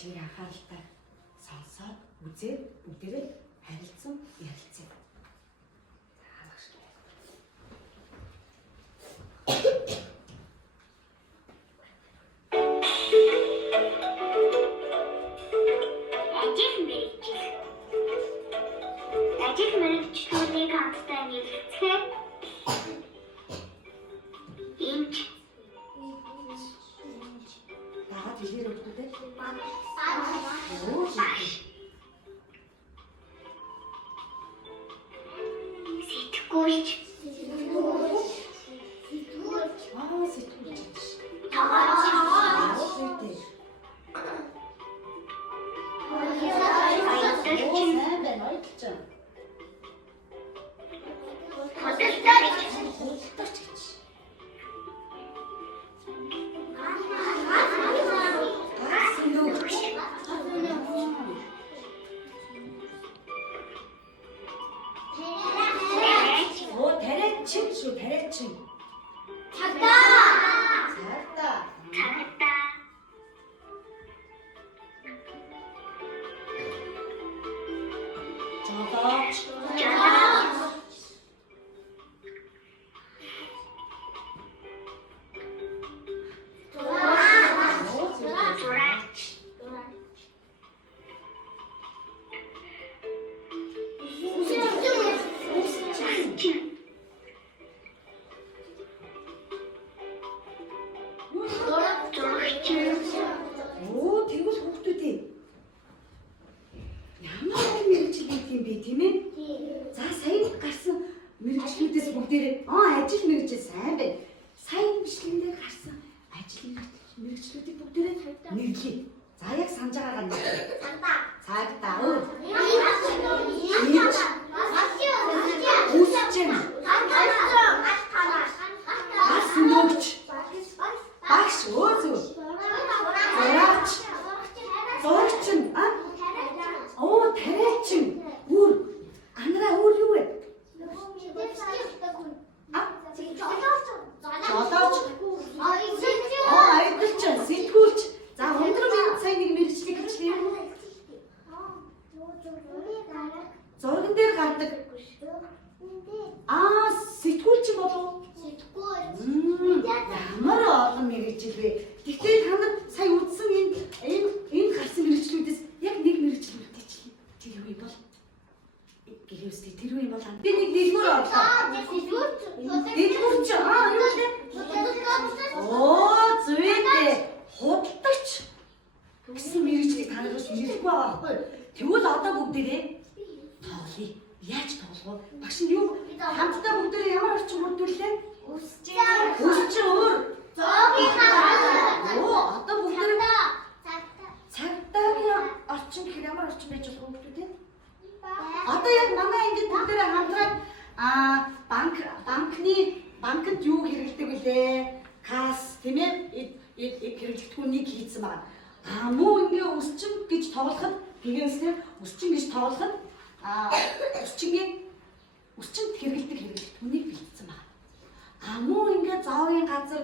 мэргэжлийг анхааралтай сонсоод үзээд бүгдээрээ харилцсан ярилцъя. Ажил мэргэжлүүдийг хамтдаа нийлүүлэхэд эмч дагаад хэлээр өгдөө. сэтгүүлч сэтгүүлч. тогооч ажил мэргэжил сайн байна. Сайн бичлэгэндээ гарсан ажил мэргэжлүүдийг бүгдээрээ нэрлэе. За яг санаж байгаагаа нэрлэе. Цагдаа. Үсчин. Бас нөгч. Багш өөзөө. Зураач. Зурагчин. Оо тариачин. Үр. Андраа үр юу вэ? Айдалч, сэтгүүлч. За өндөр сайн нэг мэргэжлийг хэлчихлээ юм уу? Зурган дээр гардаг. Сэтгүүлч болов? Сэтгүүлч. Ямар олон мэргэжил вэ? Гэхдээ та нар сая үзсэн энэ гарсан мэргэжлүүдээс яг нэг мэргэжил үлдээчихлээ. Тэр юу юм бол? Гэрээсээ тэр юу юм бол? Би нэг дэлгүүр орлоо. Дэлгүүрч. Юу вэ? Зүйтэй. Худалдагч. Гэсэн мэргэжлийг та нар бас мэдгүй байгаа байхгүй юу? Тэгвэл одоо бүгдээрээ тоглоё. Яаж тоглох вэ? Багш нь юу? Хамтдаа бүгдээрээ ямар орчин бүрдүүлээ? Үсчин өөр. Одоо бүгдээрээ цагдаагийн орчин гэх ямар орчин байж болох вэ бүгдээ? Одоо яг манай ингээд бүгдээрээ хамтраад банкнд юу хэрэглэдэг вүлээ? Касс тийм ээ? Хэрэглэгдэхүүнийг хийцэн байна. Муу ингээ өсчин гэж тоглоход тэгээслэр өсчин гэж тоглоход өсчинд хэрэглэдэг хэрэглэгдэхүүнийг бэлдсэн байна. Муу ингээ зоогийн газар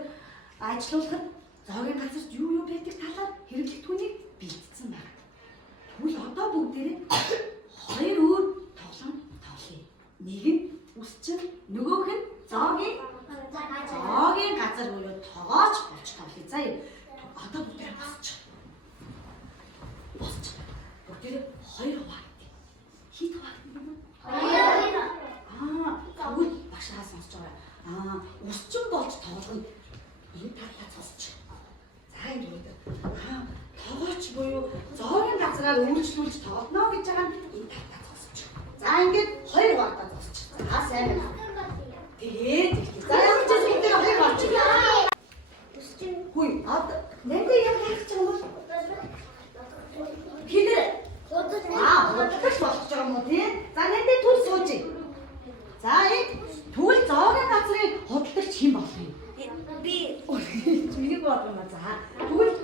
ажиллуулахад зоогийн газарт юу байдаг талаар хэрэглэгдэхүүнийг бэлдсэн байна. Тэгвэл одоо бүгдээрээ хоёр өөр тоглоом тоглоё. Нэг нь өсчин, нөгөөх нь зоогийн газар буюу тогооч болж тоглоё. За одоо бүгдээрээ босч. Бүгдээрээ хоёр хуваагдъя. Хит хуваагдана юм уу? Тэгвэл багшаа сонсож байгаа. Өсчин болж тоглоно. Энэ талаа сонсч. За энэ бүгд. Тогооч буюу зоогийн газраар өөрчлүүлж тоглоно гэж байгаа нь энэ талаа сонсч. За ингээд хоёр хуваагдаад сонсч. За сайн байна. Тэгээд за ямар ч зүйл дээр хоёр гарч ирээ. Хүй, нэмээ яг хайх ч юм бол. Хинэ. Худалдагч болох ч юм уу тий? За нэмээ түл сууж. За тэгвэл зоогийн газрын худалдагч хэн болох юм? Би. Миний бодлоо маа за. Тэгвэл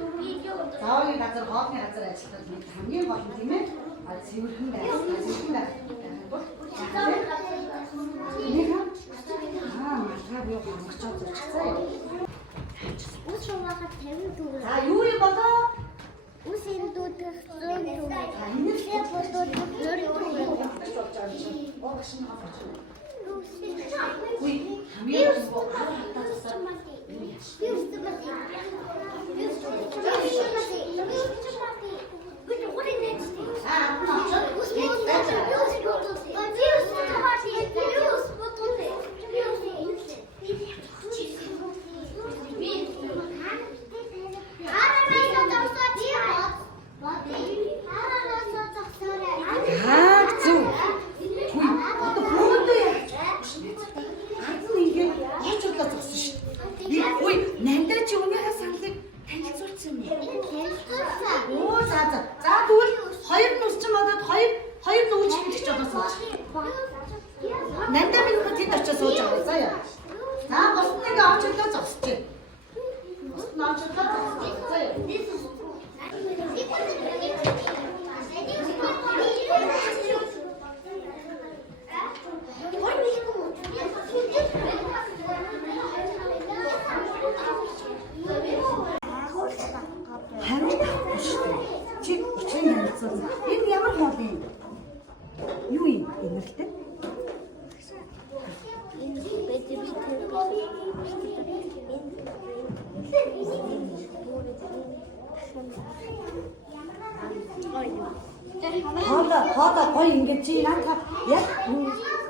зоогийн газар, хоолны газар ажиллах нэг хамгийн гол юм тийм ээ? Цэвэрхэн байх. Цэвэрхэн байх. Малгай бие хангачаад зурчихсан. Ус шугахад 50 төгрөг. Юу юм болоо? Ус энэ дүүтэй Энэ ямар хоол юм? Юу юм энэрхтэй? Хоолоо гоё ингэж чи наатаа яг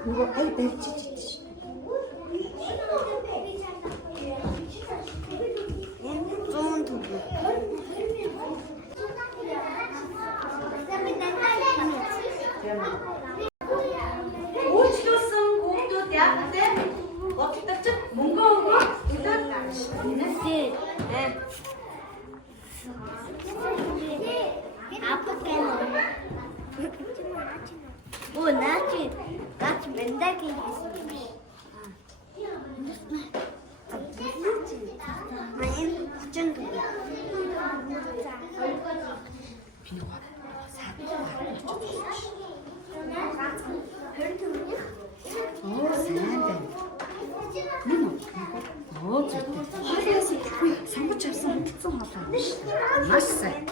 нөгөө гоё барьчиж идэж ш. Энэ 100 төгрөг. Уучлуулсан хүүхдүүд яг тэ бодлогч мөнгө өгөө өдөр нэсээ. Оо наачи гач бэндаки хийсэн. Мэн чэнг. Пингаа саад. Оо санаа. Оо зүгт. Хаяас ихгүй сонгож авсан үлдсэн хоолой юм шүү. Маш сайн.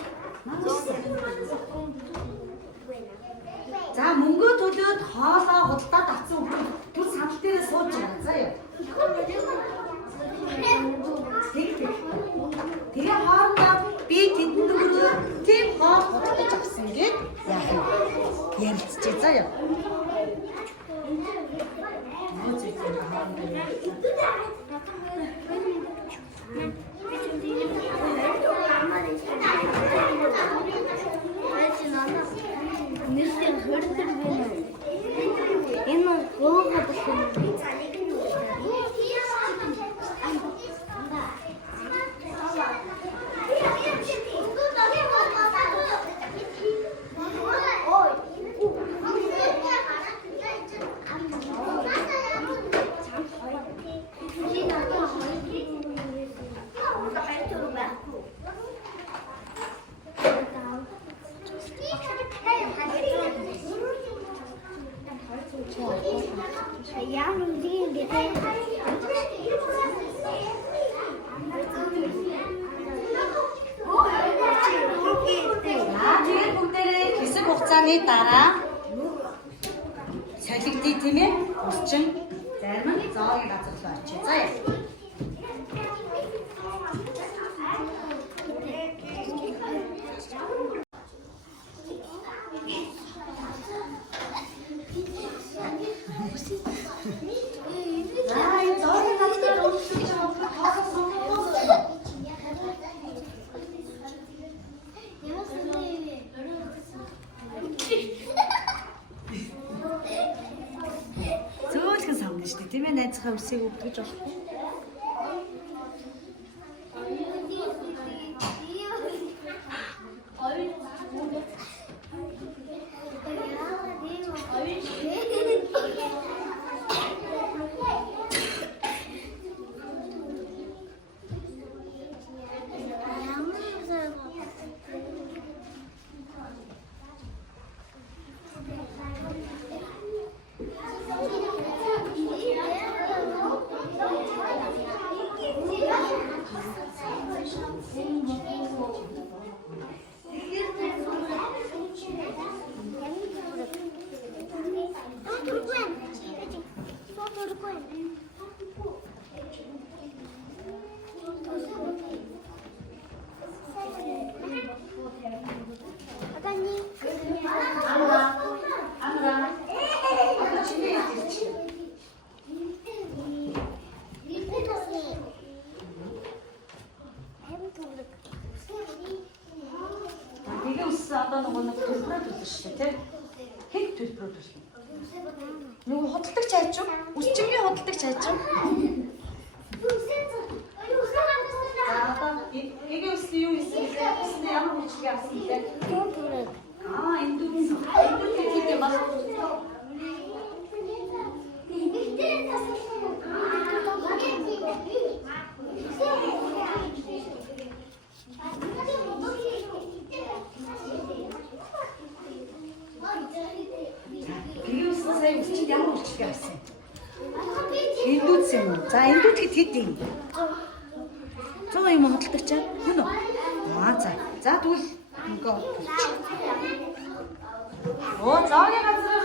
За мөнгөө төлөөд хоолоо худалдаад авсан хүн түр санал дээр сууж байгаа. За яа. Тэгээ хоолоо би тэдэнд өгөө тийм хоол худалдаж авсан гэд яах вэ? Ярилцчихъя. За яа. Тэгээд бүгдээрээ хэсэг хугацааны дараа солигдъя тийм ээ. Орчин зарим нь зоогийн газар руу очие. За яа. Зөөлхөн сонгоно шүү дээ. Тийм ээ найзынхаа үсийг өгдөж болохгүй. Гигээ үссэн одоо нэг төлбөрөөр төлсөн шүү дээ, тийм? Хэд төлбөрөөр төлсөн? Нөгөө худалдаг чайч юу? Үсчингийн худалдаг чайч юу? За одоо гигээ үссэн юу хийсэн бэ? Үснээ ямар үйлчлэг авсан бэ? Эндүүд хэд юм бол? Гигээ үссэн сая үсчинд ямар үйлчлэг авсан? Эндүүд юм уу? За эндүүд хэд юм? 100 юм худалдаг чай. Юу нэ? За. За тэгвэл ингээ. Зоогийн газар.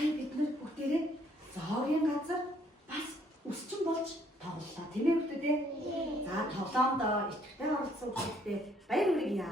Сая бид нар бүгдээрээ зоогийн газар бас өсчин болж тоглолоо. Тийм ээ бүгдээ. За тоглоомд идэвхтэй оролцсон хүмүүстээ баяр хүргье.